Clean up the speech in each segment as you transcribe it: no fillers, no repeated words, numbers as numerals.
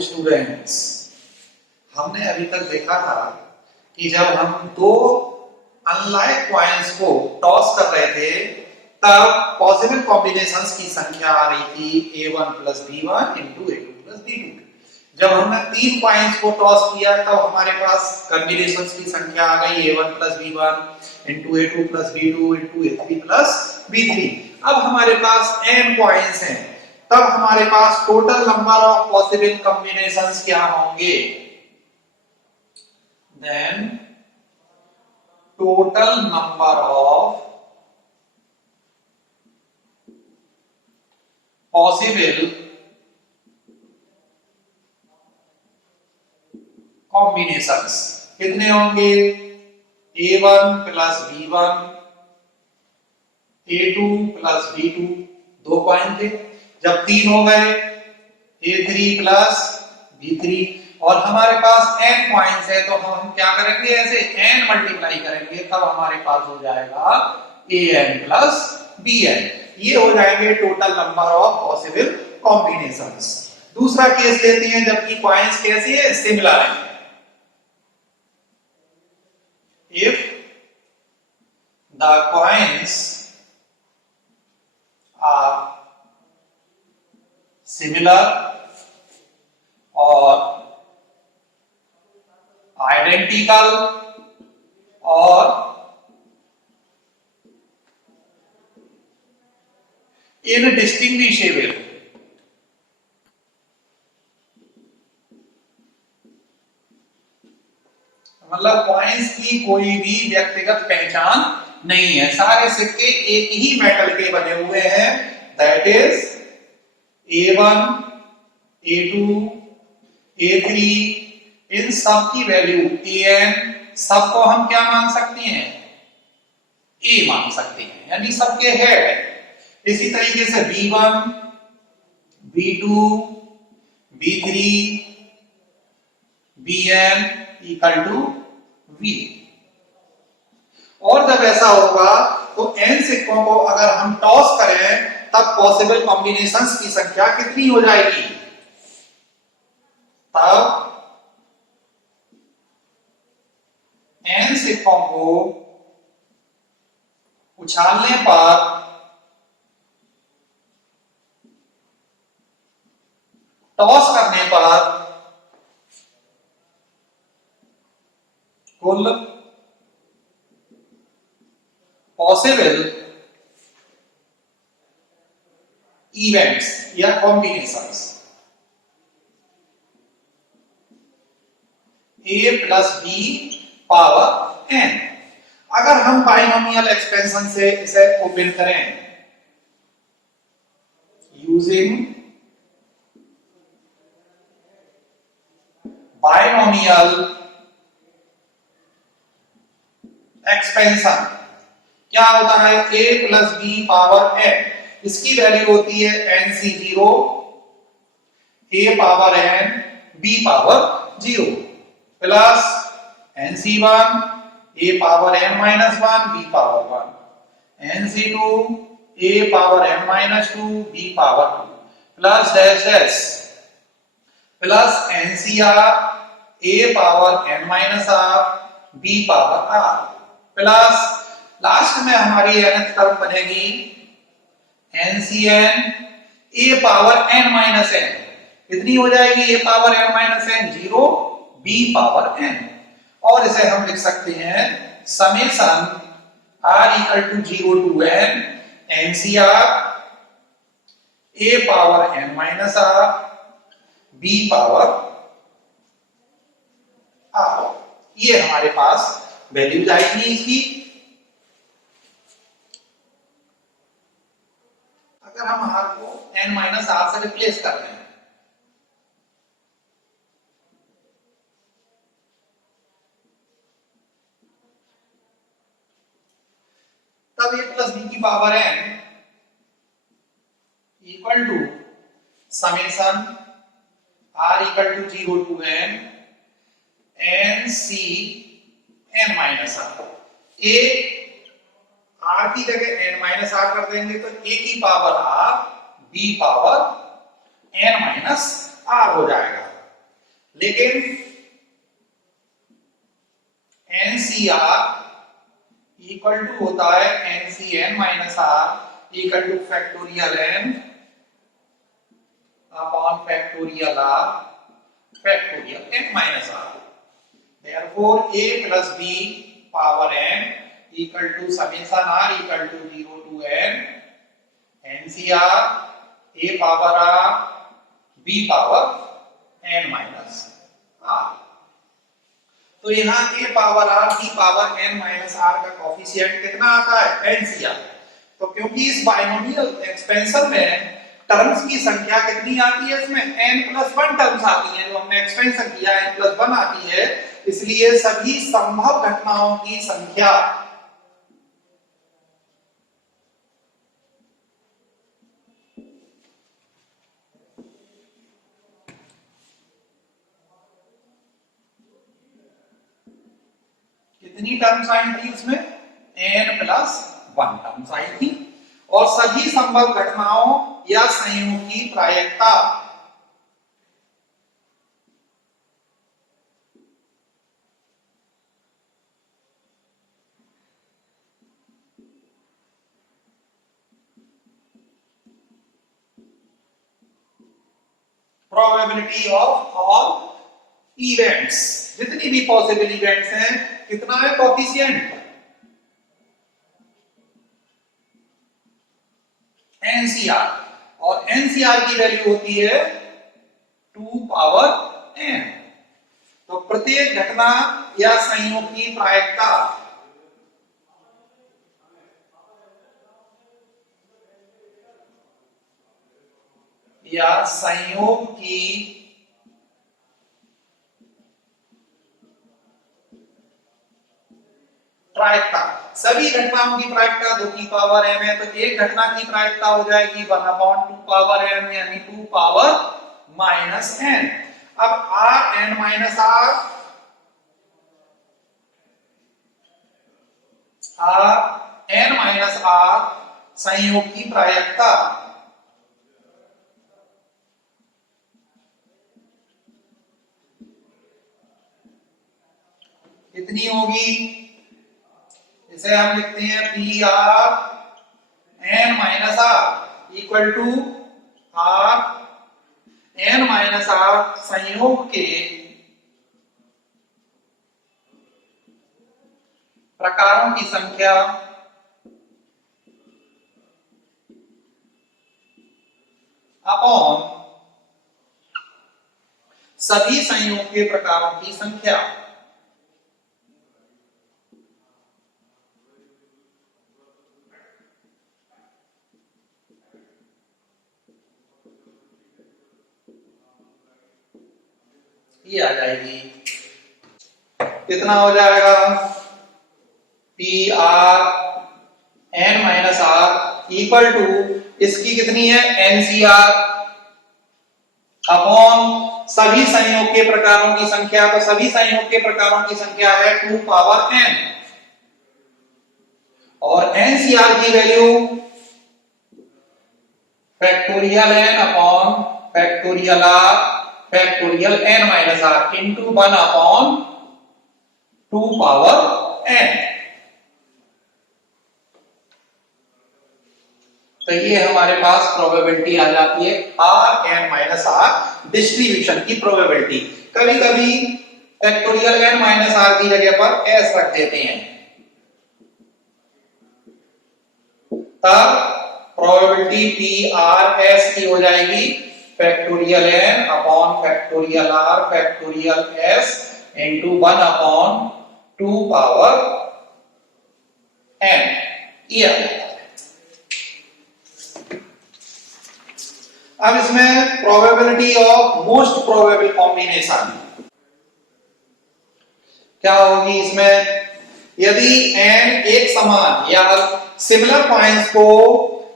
Students, हमने अभी तक देखा था कि जब हम दो अनलाइक कॉइन्स को टॉस कर रहे थे तब पॉसिबल कॉम्बिनेशंस की संख्या आ रही थी a1 plus b1 into a2 plus b2। जब हमने तीन कॉइन्स को टॉस किया तब हमारे पास कॉम्बिनेशंस की संख्या आ गई a1 plus b1 into a2 plus b2 into a3 plus b3। अब हमारे पास n कॉइन्स हैं, तब हमारे पास total number of possible combinations क्या होंगे? Then total number of possible combinations कितने होंगे? a1 plus b1 a2 plus b2, दो कॉइन थे, जब तीन हो गए a3 plus b3 और हमारे पास n कॉइन्स है तो हम क्या करेंगे? ऐसे n मल्टीप्लाई करेंगे तब हमारे पास हो जाएगा an plus bn। ये हो जाएंगे total number of possible combinations. दूसरा केस लेते हैं जबकि कॉइन्स कैसी है? सिमिलर है। If the coins are similar or identical or indistinguishable, मतलब कॉइन्स की कोई भी व्यक्तिगत पहचान नहीं है, सारे सिक्के एक ही मेटल के बने हुए हैं, that is a1 a2 a3, इन सब की वैल्यू an, सबको हम क्या मान सकते हैं? a मान सकते हैं, यानी सबके हेड है। इसी तरीके से b1 b2 b3 bn equal to v। और जब ऐसा होगा तो n सिक्कों को अगर हम टॉस करें तब पॉसिबल कॉम्बिनेशंस की संख्या कितनी हो जाएगी? तब n सिक्कों को उछालने पर टॉस करने पर कुल पॉसिबल इवेंट्स या combinations a plus b power n। अगर हम बाइनोमियल एक्सपेंशन से इसे ओपन करें यूजिंग बाइनोमियल एक्सपेंशन, क्या होता है? a plus b power n, इसकी वैल्यू होती है nc0 a power n b power 0 plus nc1 a power n minus 1 b power 1 nc2 a power n minus 2 b power 2 plus dash dash plus ncr a power n minus r b power r plus last में हमारी nth term बनेगी ncn a power n minus n, कितनी हो जाएगी? a power n minus n 0 b power n, और इसे हम लिख सकते हैं summation r equal to 0 to n ncr a power n minus r b power r। ये हमारे पास वैल्यूज आएगी इसकी। अगर हम r को n माइनस r से रिप्लेस कर दें तब a प्लस b की power n equal to summation r equal to 0 to n n c n minus r। a r की जगह n माइनस r कर देंगे तो a की power r b power n minus r हो जाएगा। लेकिन NCR इक्वल टू होता है NCN minus R equal two factorial N upon factorial R factorial N minus R। Therefore A plus B power N equal to summation R equal to 0 to N NCR A power R B power N minus R। तो यहाँ A power R B power N minus R का coefficient कितना आता है NCR। तो क्योंकि इस binomial expansion में टर्म्स की संख्या कितनी आती है, इसमें n+1 टर्म्स आती हैं, जो हमने एक्सपेंशन किया n+1 आती है, इसलिए सभी संभव घटनाओं की संख्या कितनी टर्म्स आई थी, उसमें n+1 टर्म्स आई थी। और सभी संभव घटनाओं या संयोग की प्रायिकता प्रोबेबिलिटी ऑफ ऑल इवेंट्स, जितनी भी पॉसिबल इवेंट्स हैं, कितना है कोफिशिएंट NCR, और NCR की वैल्यू होती है 2 पावर n। तो प्रत्येक घटना या संयोग की प्रायिकता या संयोग की प्रायिकता, सभी घटनाओं की प्रायिकता 2 की पावर m है, तो एक घटना की प्रायिकता हो जाएगी 1/2 पावर m यानी 2 पावर -n। अब Rn minus Rn minus R संयोग की प्रायिकता कितनी होगी, इसे हम लिखते हैं P R N minus R equal to R N minus R संयोग के प्रकारों की संख्या अपॉन सभी संयोग के प्रकारों की संख्या। ये आ जाएगी, कितना हो जाएगा P R N minus R equal to इसकी कितनी है एनसीआर अपॉन सभी संयोग के प्रकारों की संख्या। तो सभी संयोग के प्रकारों की संख्या है 2 पावर n और एनसीआर की value factorial n upon factorial r factorial n minus R into 1 upon 2 power n। तो ये हमारे पास प्रोबेबिलिटी आ जाती है R N minus R distribution की प्रोबेबिलिटी। कभी कभी फैक्टोरियल n माइनस आर की जगह पर s रख देते हैं, तब प्रोबेबिलिटी पी आर एस की हो जाएगी factorial n upon factorial r factorial s into 1 upon 2 power n। ये अब इसमें probability of most probable combination क्या होगी, इसमें यदि n एक समान या सिमिलर पॉइंट्स को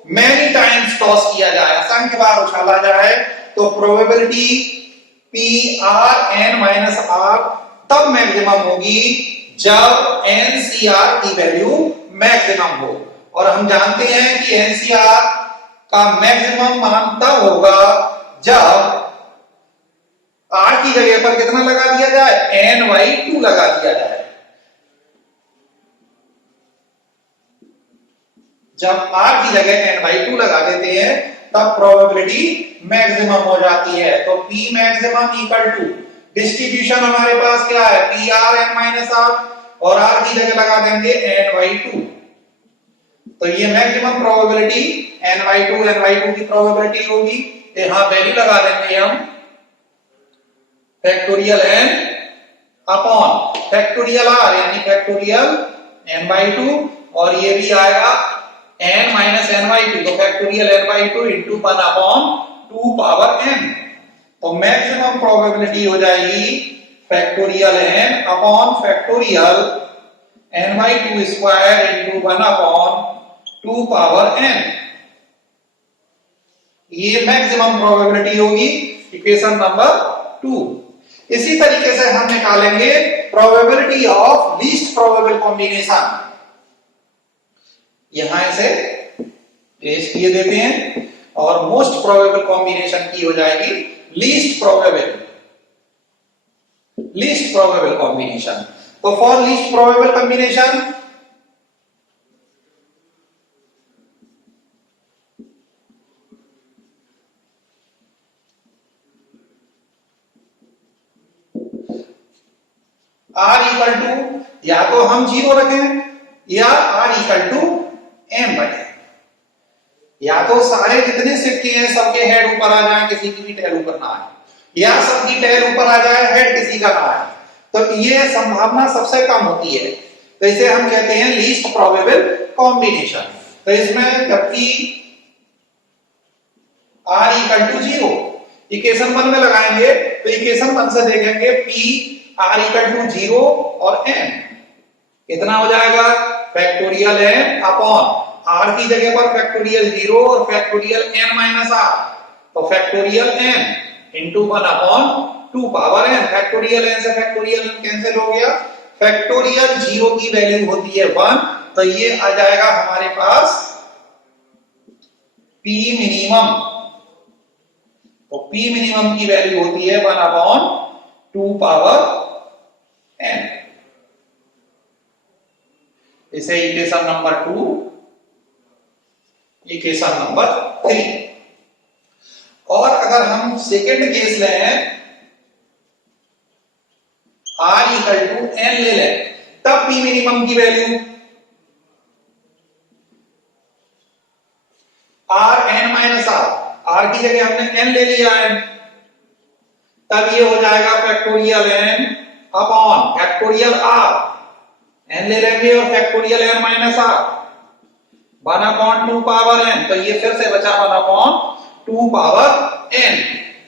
मैनी टाइम्स टॉस किया जाए, असंख्य बार उछाला जाए, तो probability P R N minus R तब मैक्सिमम होगी जब एनसीआर की वैल्यू मैक्सिमम हो। और हम जानते हैं कि एनसीआर का मैक्सिमम मान तब होगा जब r की जगह पर कितना लगा दिया जाए, n/2 लगा दिया जाए। जब r की जगह n/2 लगा देते हैं तब प्रोबेबिलिटी मैक्सिमम हो जाती है। तो p maximum equal to distribution हमारे पास क्या है, PR(n-r) और r की जगह लगा देंगे n/2। तो ये मैक्सिमम प्रोबेबिलिटी n/2 की प्रोबेबिलिटी होगी। यहां वैल्यू लगा देंगे हम factorial n upon factorial r यानी फैक्टोरियल n/2 और ये भी आएगा n माइनस n/2 तो factorial n/2 into 1 upon 2 power n। तो मैक्सिमम प्रोबेबिलिटी हो जाएगी factorial n upon factorial n/2 square into 1 upon 2 power n। ये मैक्सिमम प्रोबेबिलिटी होगी इक्वेशन नंबर 2। इसी तरीके से हम निकालेंगे probability of least probable combination. यहां इसे प्लेस किए देते हैं और मोस्ट प्रोबेबल कॉम्बिनेशन की हो जाएगी लीस्ट प्रोबेबल कॉम्बिनेशन। तो for least probable combination r equal to या तो हम 0 रखें या r इक्वल टू m रखें, या तो सारे जितने सिक्के हैं सबके हेड ऊपर आ जाए, किसी की भी टेल ऊपर ना आए, या सबकी टेल ऊपर आ जाए, हेड किसी का ना आए। तो ये संभावना सबसे कम होती है, तो इसे हम कहते हैं लीस्ट प्रोबेबल कॉम्बिनेशन। तो इसमें जबकि r इक्वल टू 0 इक्वेशन 1 में लगाएंगे तो इक्वेशन 1 से देखेंगे p r इक्वल टू 0 और n कितना हो जाएगा, फैक्टोरियल n अपॉन r की जगह पर फैक्टोरियल 0 और फैक्टोरियल n माइनस r तो factorial n into 1 upon 2 power n। Factorial n से फैक्टोरियल n कैंसिल हो गया, फैक्टोरियल 0 की वैल्यू होती है 1 तो ये आ जाएगा हमारे पास p मिनिमम। तो p मिनिमम की वैल्यू होती है 1 अपॉन 2 पावर n। इसे इक्वेशन नंबर 2 इक्वेशन नंबर 3। और अगर हम सेकेंड केस लें r इक्वल टू n ले लें तब p मिनिमम की value r n minus r की जगह हमने n ले लिया है तब ये हो जाएगा factorial n upon factorial r n ले लेंगे और factorial n minus r 1 upon 2 power n तो ये फिर से बचा 1 अपॉन 2 पावर n।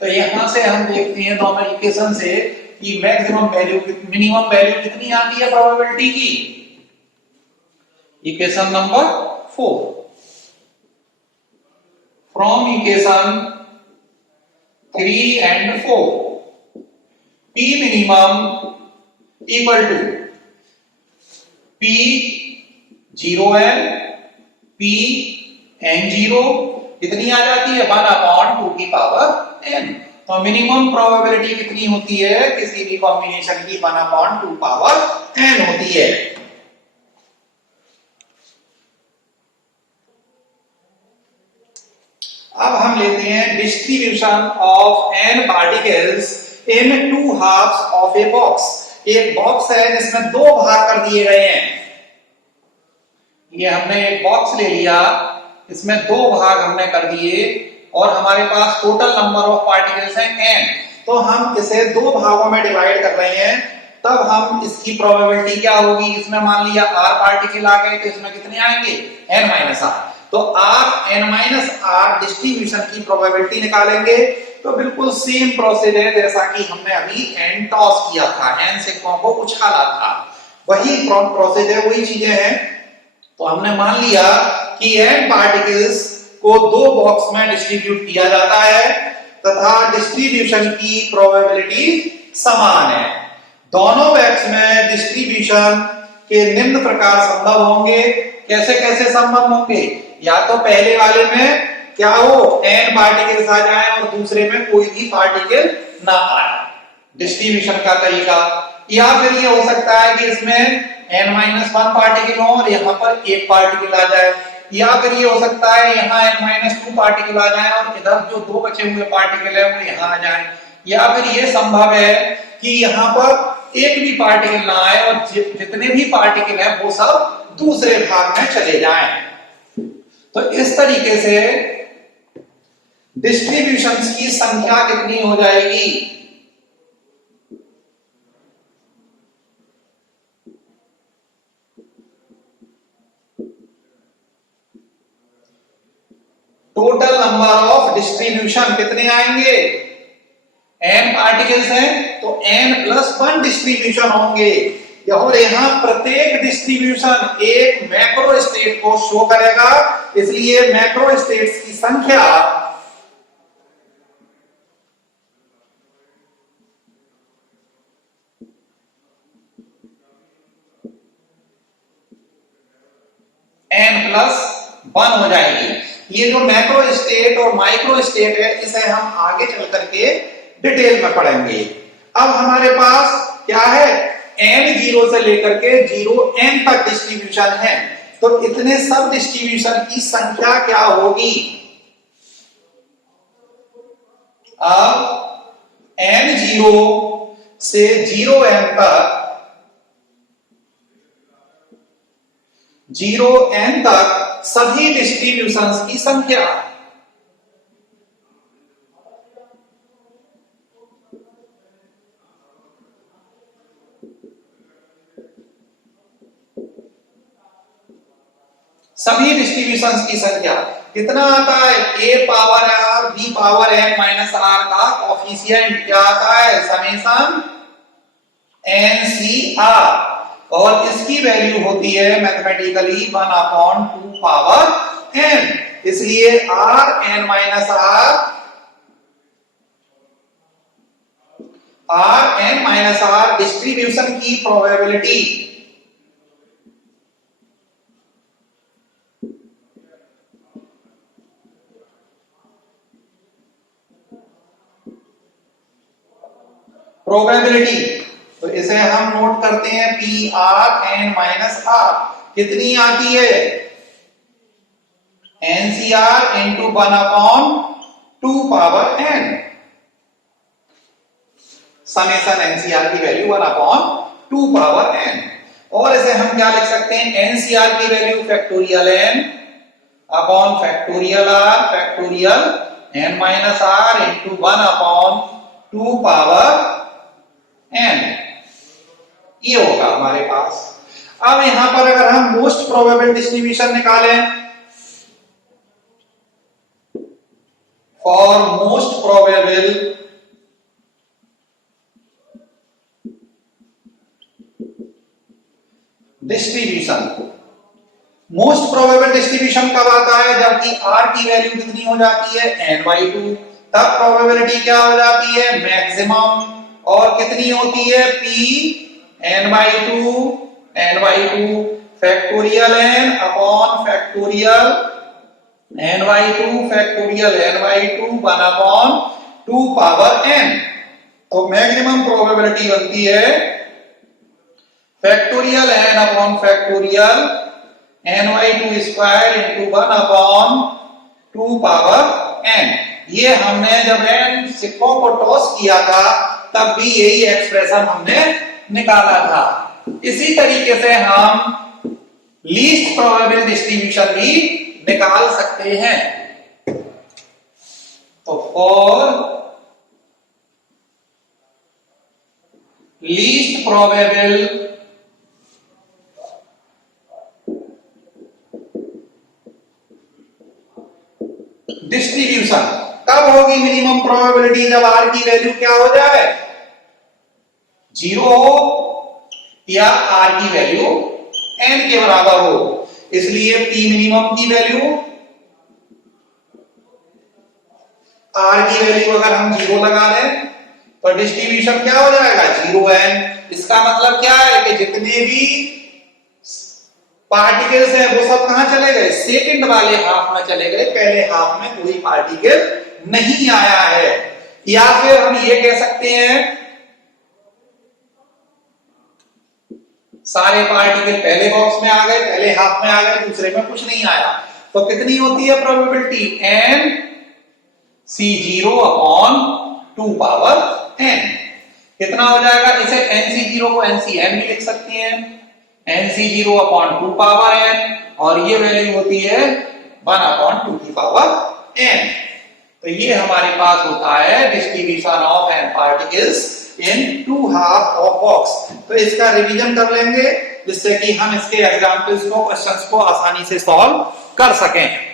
तो यहां से हम देखते हैं दोनों इक्वेशन से कि मैक्सिमम वैल्यू मिनिमम वैल्यू कितनी आती है प्रोबेबिलिटी की। Equation number 4 from equation 3 and 4 p minimum equal to p 0n p n0 कितनी आ जाती है 1 अपॉन 2 की पावर n। तो मिनिमम प्रोबेबिलिटी कितनी होती है किसी भी कॉम्बिनेशन की 1 अपॉन 2 पावर n होती है। अब हम लेते हैं distribution of n particles in 2 halves of a box. एक बॉक्स है जिसमें 2 भाग कर दिए गए हैं। ये हमने एक बॉक्स ले लिया, इसमें 2 भाग हमने कर दिए और हमारे पास टोटल नंबर ऑफ पार्टिकल्स हैं n। तो हम इसे 2 भागों में डिवाइड कर रहे हैं तब हम इसकी प्रोबेबिलिटी क्या होगी, इसमें मान लिया r पार्टिकल आ गए तो इसमें कितने आएंगे n माइनस r। तो r n minus r distribution की प्रोबेबिलिटी निकालेंगे तो बिल्कुल सेम प्रोसेस है जैसा कि हमने अभी n टॉस किया था, n सिक्कों को उछाला था, वही प्रोसेस है, वही चीजें हैं। तो हमने मान लिया कि n पार्टिकल्स को 2 बॉक्स में डिस्ट्रीब्यूट किया जाता है तथा डिस्ट्रीब्यूशन की प्रोबेबिलिटी समान है। दोनों बॉक्स में डिस्ट्रीब्यूशन के निम्न प्रकार संभव होंगे। कैसे कैसे संभव होंगे, या तो पहले वाले में क्या हो n पार्टिकल्स आ जाए और दूसरे में कोई भी पार्टिकल ना आए। डिस्ट्रीब्यूशन का तरीका। या फिर ये हो सकता है कि इसमें n-1 पार्टिकल हो और यहाँ पर एक पार्टिकल आ जाए, या फिर ये हो सकता है यहाँ n-2 पार्टिकल आ जाए और इधर जो दो बचे हुए पार्टिकल है वो यहाँ आ जाए, या फिर ये संभव है कि यहाँ पर एक भी पार्टिकल ना आए और जितने भी पार्टिकल है वो सब दूसरे भाग में चले जाएं। तो इस तरीके से डिस्ट्रीब्यूशंस की संख्या कितनी हो जाएगी? टोटल नंबर ऑफ डिस्ट्रीब्यूशन कितने आएंगे? n पार्टिकल्स हैं तो n+1 डिस्ट्रीब्यूशन होंगे, और यहां प्रत्येक डिस्ट्रीब्यूशन एक मैक्रो स्टेट को शो करेगा, इसलिए मैक्रो स्टेट्स की संख्या n+1 हो जाएगी। ये जो मैक्रो स्टेट और माइक्रो स्टेट है इसे हम आगे चल करके डिटेल में पढ़ेंगे। अब हमारे पास क्या है, n0 से लेकर के 0n तक डिस्ट्रीब्यूशन है, तो इतने सब डिस्ट्रीब्यूशन की संख्या क्या होगी? अब n0 से 0n तक 0n तक सभी डिस्ट्रीब्यूशंस की संख्या कितना आता है? a power r b power n minus r का कोफिशिएंट क्या आता है? समेशन NCR, और इसकी वैल्यू होती है मैथमेटिकली 1/2 पावर n, इसलिए Rn माइनस r डिस्ट्रीब्यूशन की प्रोबेबिलिटी तो इसे हम नोट करते हैं Prn-r कितनी आती है? NCR into 1/2 power n, summation NCR की वैल्यू 1/2 पावर n, और इसे हम क्या लिख सकते हैं? NCR की value factorial n upon factorial r factorial n-r into 1/2 power n, ये होगा हमारे पास। अब यहां पर अगर हम मोस्ट प्रोबेबल डिस्ट्रीब्यूशन निकालें, for most probable distribution, most probable distribution कब आता है? जबकि r की वैल्यू कितनी हो जाती है? n/2, तब प्रोबेबिलिटी क्या हो जाती है? मैक्सिमम, और कितनी होती है? p n/2 factorial n upon factorial n/2 factorial n/2 1/2 power n, तो मैक्सिमम प्रोबेबिलिटी बनती है factorial n upon factorial n/2 square into 1/2 power n। ये हमने जब n सिक्कों को टॉस किया था तब भी यही एक्सप्रेशन हमने निकाला था। इसी तरीके से हम लीस्ट प्रोबेबल डिस्ट्रीब्यूशन भी निकाल सकते हैं। तो फॉर लीस्ट प्रोबेबल डिस्ट्रीब्यूशन कब होगी मिनिमम प्रोबेबिलिटी? जब r की वैल्यू क्या हो जाए? 0 हो या r की वैल्यू n के बराबर हो, इसलिए p मिनिमम की वैल्यू, r की वैल्यू अगर हम 0 लगा दें तो डिस्ट्रीब्यूशन क्या हो जाएगा? 0n। इसका मतलब क्या है कि जितने भी पार्टिकल्स हैं वो सब कहां चले गए? सेकंड वाले हाफ में चले गए, पहले हाफ में कोई पार्टिकल नहीं आया है। या फिर हम ये कह सकते हैं सारे पार्टिकल पहले बॉक्स में आ गए, पहले हाफ में आ गए, दूसरे में कुछ नहीं आया, तो कितनी होती है probability? n C0 upon 2 power n। कितना हो जाएगा? इसे NC0 को NCn भी लिख सकती हैं, NC0 अपॉन 2 पावर n, और ये वैल्यू होती है 1 अपॉन 2 की पावर n। तो ये हमारे पास होता है distribution of n particles in 2 half of box. तो इसका रिवीजन कर लेंगे जिससे कि हम इसके एग्जांपल्स को, क्वेश्चंस को आसानी से सॉल्व कर सकें।